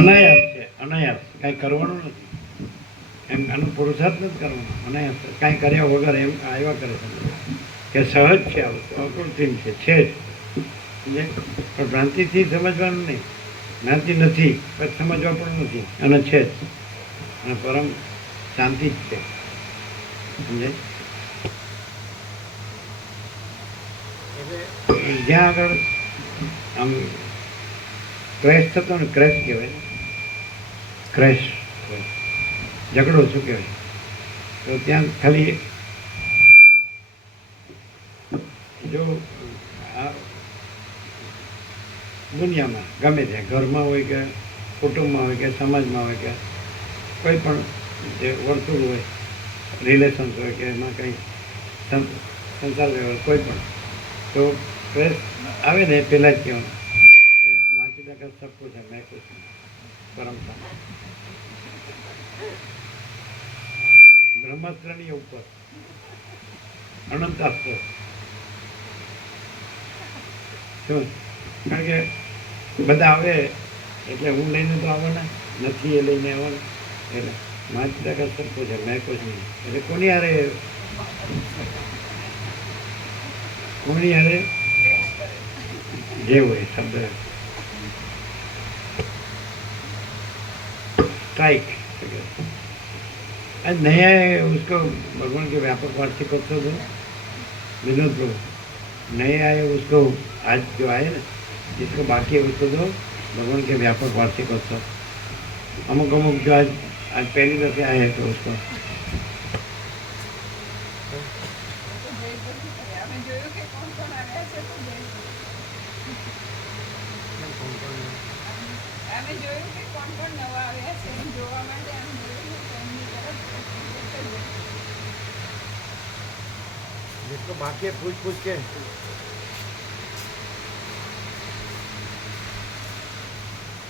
અનાયાસ છે, અનાયાસ કાંઈ કરવાનું નથી એમ, આનો પુરુષાર્થ નથી કરવાનો, અનાયાસ કાંઈ કર્યા વગર એમ આવ્યા કરે છે કે સહજ છે, આ વસ્તુ અકૃત્રિમ છે જ. પણ ભ્રાંતિથી સમજવાનું નહીં, ભ્રાંતિ નથી પણ સમજવા પણ નથી, અને છે જ, અને પરમ શાંતિ જ છે. સમજે? જ્યાં આગળ આમ ક્રેશ થતો ને, ક્રેશ કહેવાય, ક્રેશ ઝઘડો શું કહેવાય, તો ત્યાં ખાલી જો આ દુનિયામાં ગમે ત્યાં ઘરમાં હોય કે કુટુંબમાં હોય કે સમાજમાં હોય કે કોઈ પણ જે વર્તુળ હોય, રિલેશન્સ હોય કે એમાં કંઈ સંસાર વ્યવહાર કોઈ પણ, તો ક્રેશ આવે ને પહેલાં જ કહેવાનું કે માચીદા કા સબ કુછ है, मैं कुछ नहीं, પરંપરા બ્રહ્માસ્ત્રની ઉપર અનંતાસ્ત્ર. શું? કારણ કે બધા આવે એટલે હું લઈને તો આવવાના નથી, એ લઈને આવવાના, એટલે માચીદા કા સબ કુછ है, मैं कुछ नहीं, એટલે કોની હારે જે હોય શબ્દ स्ट्राइक. आज नया है उसको भगवान के व्यापक वार्षिकोत्सव दो, विनोद प्रभु नए आए उसको आज जो आए ना, जिसको बाकी है उसको दो भगवान के व्यापक वार्षिकोत्सव. अमुक अमुक जो आज पहली दफे आए हैं तो उसको जिसको बाकी पूछ के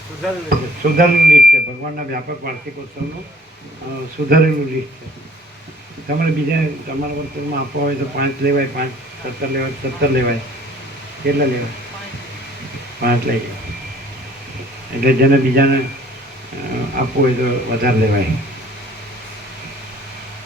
સુધારેલું લિસ્ટ છે. ભગવાનના વ્યાપક વાર્ષિકોત્સવનું સુધારેલું લિસ્ટ છે. તમારે બીજા તમારા વર્તુળમાં આપવા હોય તો 5 લેવાય, 5, 17 લેવાય, 17 લેવાય, કેટલા લેવાય? 5 લઈ જાય. એટલે જેને બીજાને આપવું હોય તો વધારે લેવાય.